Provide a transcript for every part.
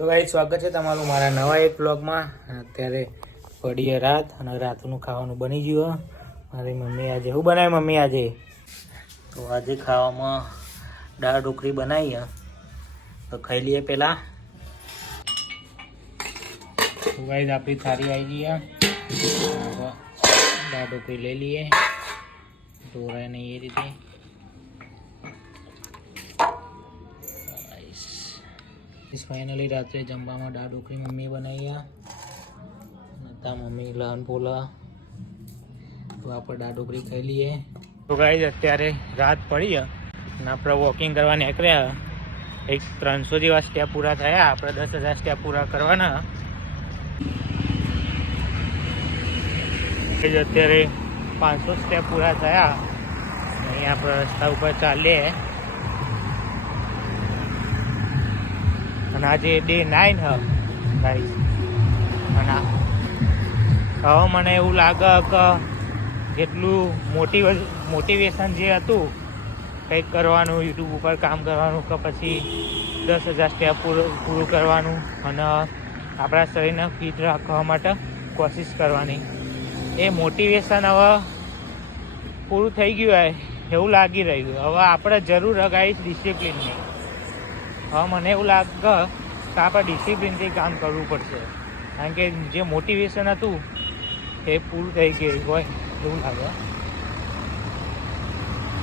તો ગાઈસ સ્વાગત છે તમારું મારા નવા એક બ્લોગમાં। અત્યારે પડીએ રાત અને રાતનું ખાવાનું બની ગયું। મારી મમ્મી આજે શું બનાવી મમ્મી આજે? તો આજે ખાવામાં દાળ ઢોકળી બનાવી તો ખાઈ લઈએ પહેલાં। તો ગાઈસ આપણી થાળી આવી ગઈ દાળ ઢોકળી લઈ લઈએ ઢોરાય નહીં એ રીતે। फाइनली रात्रे जमवा दाळ ढोकળી मम्मी बनाई था मम्मी लहन पोला तो आप दाळ ढोकળી खाई लिए। तो गाइस अत्यारे रात पड़ी અને આપણે વોકિંગ કરવા નીકળ્યા। એક 300 જેવા સ્ટેપ પૂરા થયા। આપણે 10,000 સ્ટેપ પૂરા કરવાના। અત્યારે 500 સ્ટેપ પૂરા થયા। અહીં આપણે રસ્તા ઉપર ચાલીએ અને આજે ડે 9 હ ગાઈસ। અને હવે મને એવું લાગે કે જેટલું મોટિવેશન જે હતું કંઈક કરવાનું, યુટ્યુબ ઉપર કામ કરવાનું કે પછી 10,000 સ્ટેપ પૂરું કરવાનું અને આપણા શરીરને ફિટ રાખવા માટે કોશિશ કરવાની, એ મોટિવેશન હવે પૂરું થઈ ગયું હોય એવું લાગી રહ્યું। હવે આપણે જરૂર ગાઈસ ડિસિપ્લિનની। હવે મને એવું લાગે કે આપણે ડિસિપ્લિનથી કામ કરવું પડશે, કારણ કે જે મોટિવેશન હતું એ પૂરું થઈ ગયું હોય એવું લાગે।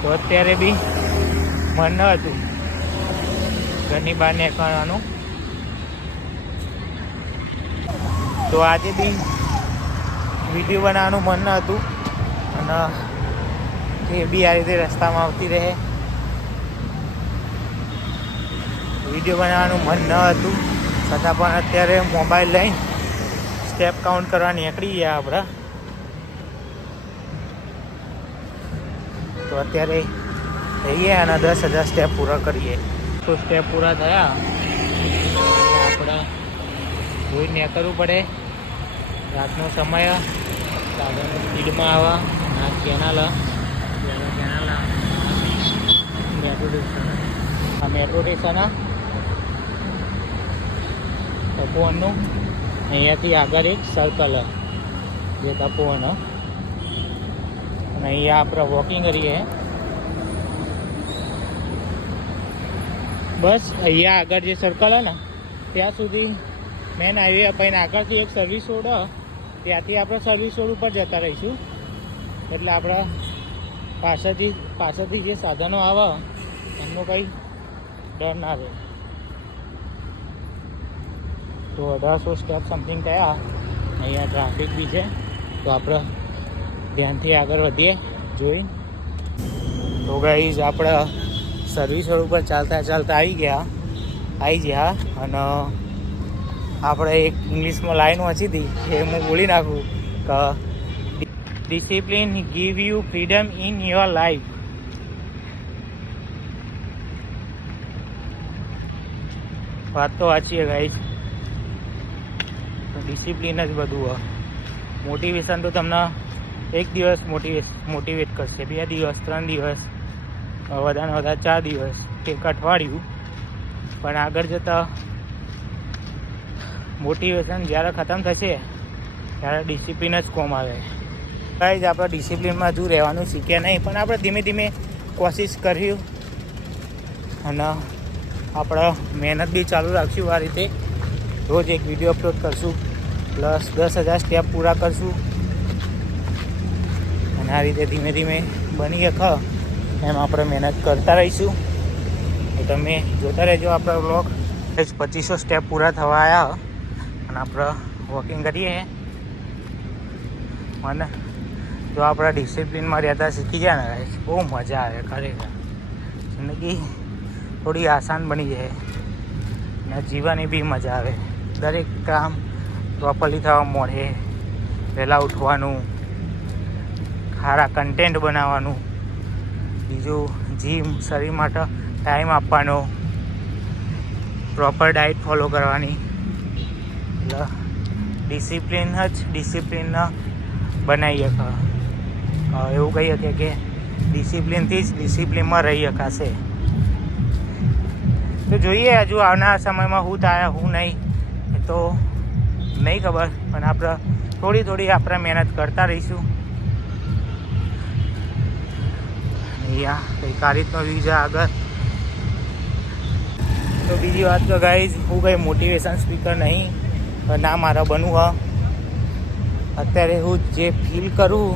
તો અત્યારે બી મન ન હતું ઘરની બહાર નીકળવાનું। તો આજે બી વિડીયો બનાવવાનું મન ન હતું અને એ બી આ રીતે રસ્તામાં આવતી રહે। વિડીયો બનાવવાનું મન ન હતું છતાં પણ અત્યારે મોબાઈલ લઈને સ્ટેપ કાઉન્ટ કરવા નીકળી ગયા આપણે। તો અત્યારે જઈએ અને 10,000 સ્ટેપ પૂરા કરીએ। તો સ્ટેપ પૂરા થયા આપણે જોઈ નીકળવું પડે। રાતનો સમય સાધન સ્પીડમાં આવે। આ કેનાલ મેટ્રો સ્ટેશન તપોવનનું। અહીંયાથી આગળ એક સર્કલ જે તપોવન અને અહીંયા આપણે વોકિંગ કરીએ। બસ અહીંયા આગળ જે સર્કલ ને ત્યાં સુધી મેન હાઈવે અપાઈને આગળથી એક સર્વિસ રોડ ત્યાંથી આપણે સર્વિસ રોડ ઉપર જતા રહીશું, એટલે આપણે પાછળથી જે સાધનો આવે એમનો કંઈ ડર ના રહે। તો 1800 સ્ટેપ સમથિંગ થયા। અહીંયા ટ્રાફિક બી છે તો આપણે ધ્યાનથી આગળ વધીએ જોઈ। તો ગાઈઝ આપણે સર્વિસ રોડ ઉપર ચાલતા આવી ગયા અને આપણે એક ઇંગ્લિશમાં લાઈન વાંચી હતી એ હું બોલી નાખું કે discipline give you freedom in your life. વાત તો વાંચીએ ગાઈઝ, ડિસિપ્લિન જ બધું। મોટિવેશન તો તમને એક દિવસ મોટિવેટ કરશે, 2 દિવસ, 3 દિવસ, વધારે વધારે 4 દિવસ, એક અઠવાડિયું, પણ આગળ જતાં મોટિવેશન જ્યારે ખતમ થશે ત્યારે ડિસિપ્લિન જ કોમ આવે। ગાઈઝ આપણે ડિસિપ્લિનમાં હજુ રહેવાનું શીખ્યા નહીં, પણ આપણે ધીમે ધીમે કોશિશ કર્યું અને આપણે મહેનત બી ચાલુ રાખશું। આ રીતે રોજ એક વિડીયો અપલોડ કરશું પ્લસ 10,000 સ્ટેપ પૂરા કરશું અને આ રીતે ધીમે ધીમે બની શકે એમ આપણે મહેનત કરતા રહીશું। તો તમે જોતા રહેજો આપણા વ્લોગ। 2500 સ્ટેપ પૂરા થવા આવ્યા અને આપણે વોકિંગ કરીએ અને જો આપણા ડિસિપ્લિનમાં રહેતા શીખી જાય ને બહુ મજા આવે ખરેખર। જિંદગી થોડી આસાન બની જાય અને જીવવાની બી મજા આવે। દરેક કામ પ્રોપરલી થવા મળે, વહેલા ઉઠવાનું, સારા કન્ટેન્ટ બનાવવાનું, બીજું જીમ શરીર માટે ટાઈમ આપવાનો, પ્રોપર ડાયટ ફોલો કરવાની, એટલે ડિસિપ્લિન બનાવી શકે। એવું કહી શકીએ કે ડિસિપ્લિનથી જ ડિસિપ્લિનમાં રહી શકાશે। તો જોઈએ હજુ આવનારા સમયમાં શું થાય શું નહીં એ તો નહીં ખબર, પણ આપણે થોડી થોડી આપણે મહેનત કરતા રહીશું. અહીંયા કંઈક આ રીતનો વ્યૂ છે આગળ. તો બીજી વાત તો ગાઈઝ, હું કંઈ મોટિવેશન સ્પીકર નહીં, ના મારે બનવું હ. અત્યારે હું જે ફીલ કરું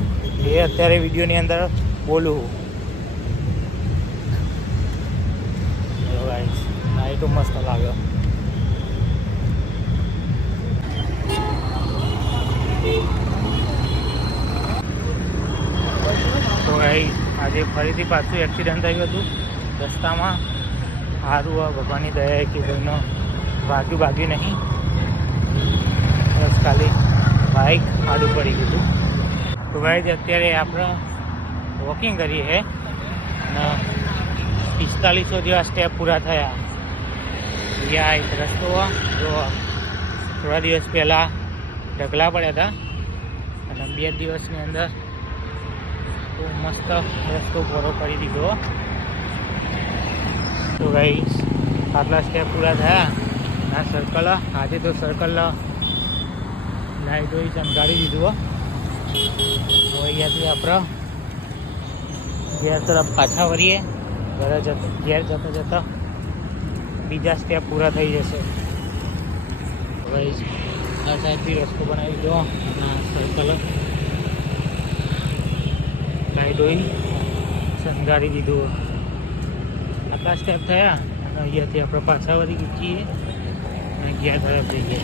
એ અત્યારે વિડીયોની અંદર બોલું. ગાઈઝ નાઈટો મસ્ત લાગ્યો. તો ગાઈઝ આજે ફરીથી પાછું એક્સિડન્ટ થયું હતું રસ્તામાં. સારું આ ભગવાનની દયા કે કોઈનો ભાગ્યું નહીં, બસ ખાલી બાઇક આડું પડી ગયું. તો ગાઈઝ અત્યારે આપણે વોકિંગ કરીએ છે અને 4500 જેવા સ્ટેપ પૂરા થયા. અહીંયા એક રસ્તો જો થોડા દિવસ પહેલાં ઢગલા પડ્યા હતા અને 2 દિવસની અંદર તો મસ્ત રસ્તો પૂરો કરી દીધો. તો ગાઈઝ આટલા સ્ટેપ પૂરા થયા. આ સર્કલ આજે તો સર્કલ લાઈટો ચમકાવી દીધું. હવે અહીંયાથી આપણે ઘેર તરફ પાછા વળીએ. ઘેર જતા બીજા સ્ટેપ પૂરા થઈ જશે. ગાઈઝ આ સાઈડથી રસ્તો બનાવી દો. આ સર્કલ લાઈટો શણગારી દીધું. આટલા સ્ટેપ થયા અને અહીંયાથી આપણે પાછા વળી છીએ અને ઘેર તરફ જઈએ.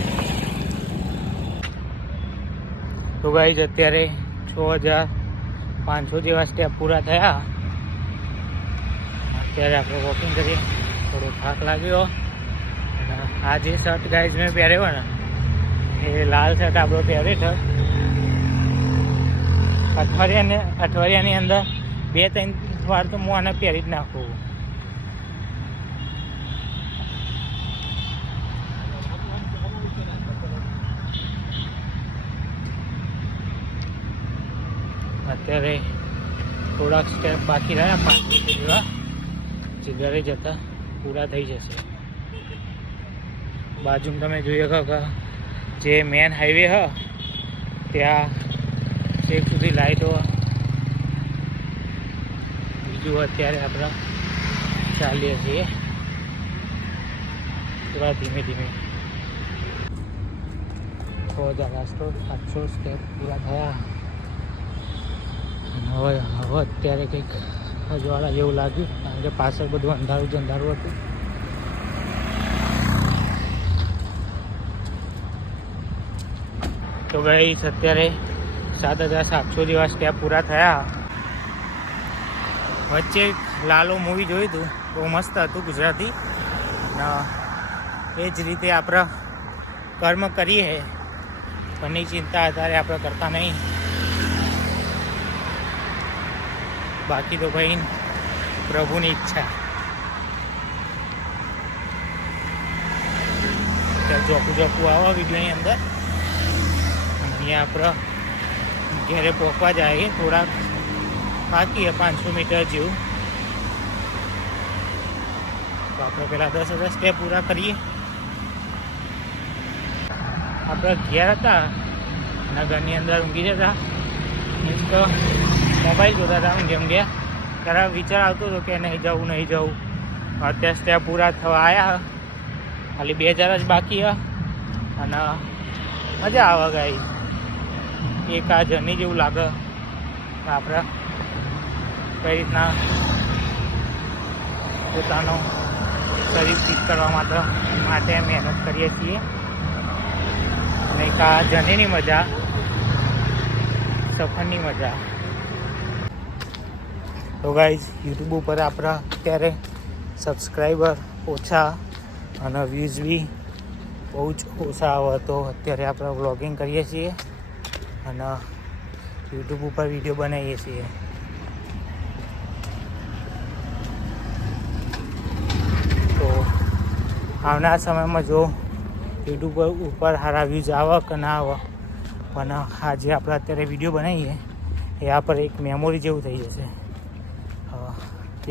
તો ગાઈઝ અત્યારે 6500 જેવા સ્ટેપ પૂરા થયા. અત્યારે આપણે વોકિંગ કરીએ. થોડો થાક લાગ્યો. અને આ જે શર્ટ ગાઈઝ મેં પહેર્યો ને એ લાલ શર્ટ આપણો પહેરે છે. અઠવાડિયાની અંદર 2-3 વાર તો હું આને પહેરી જ નાખું. અત્યારે થોડાક સ્ટેપ બાકી રહ્યા 5 જેવા, જે ઘરે જતા પૂરા થઈ જશે. બાજુમાં તમે જોઈ શકો કે જે મેન હાઈવે હ ત્યાં છેક સુધી લાઈટો. બીજું અત્યારે આપણે ચાલીએ છીએ થોડા ધીમે ધીમે. રસ્તો 700 સ્ટેપ પૂરા થયા. હવે અત્યારે કંઈક અજવાળા જેવું લાગ્યું, કારણ કે પાછળ બધું અંધારું હતું. તો ગાઈસ અત્યારે 7700 જેવા સ્ટેપ પૂરા થયા. વચ્ચે લાલો મૂવી જોયું હતું, બહુ મસ્ત હતું ગુજરાતી. એ જ રીતે આપણે કર્મ કરીએ, પણની ચિંતા અત્યારે આપણે કરતા નહીં. બાકી તો ભાઈ પ્રભુની ઈચ્છા. ત્યાં જોકું આવો વિડીયોની અંદર. અહીંયા આપણે ઘેરે પહોંચવા જાય થોડાક બાકી 500 મીટર જેવું. તો આપણે પહેલાં 10,000 સ્ટેપ પૂરા કરીએ. આપણે ઘેર હતા અને ઘરની અંદર ઊંઘી જતા, મીન્સ તો મોબાઈલ જોતા હતા ઊંઘ્યા. ત્યારે વિચાર આવતો હતો કે નહીં જવું. અત્યારે સ્ટેપ પૂરા થવા આવ્યા, ખાલી 2000 જ બાકી અને મજા આવે ગાઈ. એક આ જર્ની જેવું લાગે. આપણે કઈ રીતના પોતાનો શરીર ફિટ કરવા માટે મહેનત કરીએ છીએ. અને એક આ જર્નીની મજા, સફરની મજા. તો ગાઈઝ યુટ્યુબ ઉપર આપણા અત્યારે સબસ્ક્રાઈબર ઓછા અને વ્યૂઝ બી બહુ જ ઓછા આવે. તો અત્યારે આપણે વ્લોગિંગ કરીએ છીએ અને યુટ્યુબ ઉપર વિડીયો બનાવીએ છીએ. તો આવનારા સમયમાં જો યુટ્યુબ ઉપર સારા વ્યૂઝ આવે કે ના આવે, પણ આજે આપણે અત્યારે વિડીયો બનાવીએ એ આ પર એક મેમોરી જેવું થઈ જશે,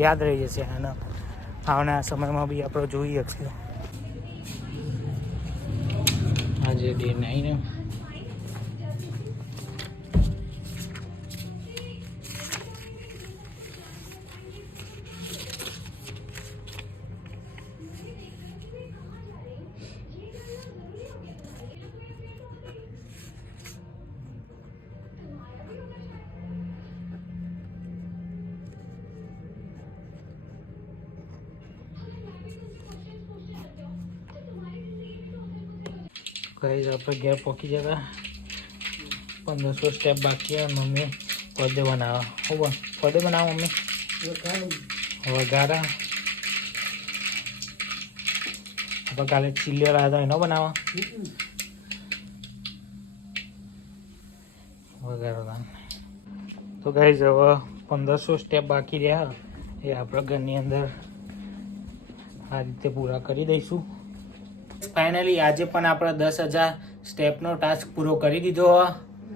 યાદ રહી જશે. અને આવનારા સમયમાં બી આપણે જોઈ શકીએ. આજે ડે 9 ગાઈસ આપણે ઘેર પહોંચી જતા 1500 સ્ટેપ બાકી है. मम्मी पौधे बनावा हो पौधे बनावा मम्मी वगारा अब काले चिल्लिया रहा था इनो बनावा वगारा था. तो गाइस હવે 1500 સ્ટેપ બાકી રહ્યા એ આપણા ઘરની અંદર આ રીતે પૂરા કરી દઈશું. ફાઇનલી આજે પણ આપણે 10,000 સ્ટેપનો ટાસ્ક પૂરો કરી દીધો.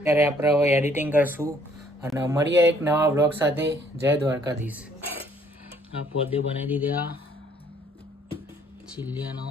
ત્યારે આપણે હવે એડિટિંગ કરશું અને મળીએ એક નવા વ્લોગ સાથે. જય દ્વારકાધીશ. આ પોદે બનાવી દીધા ચીલિયાનો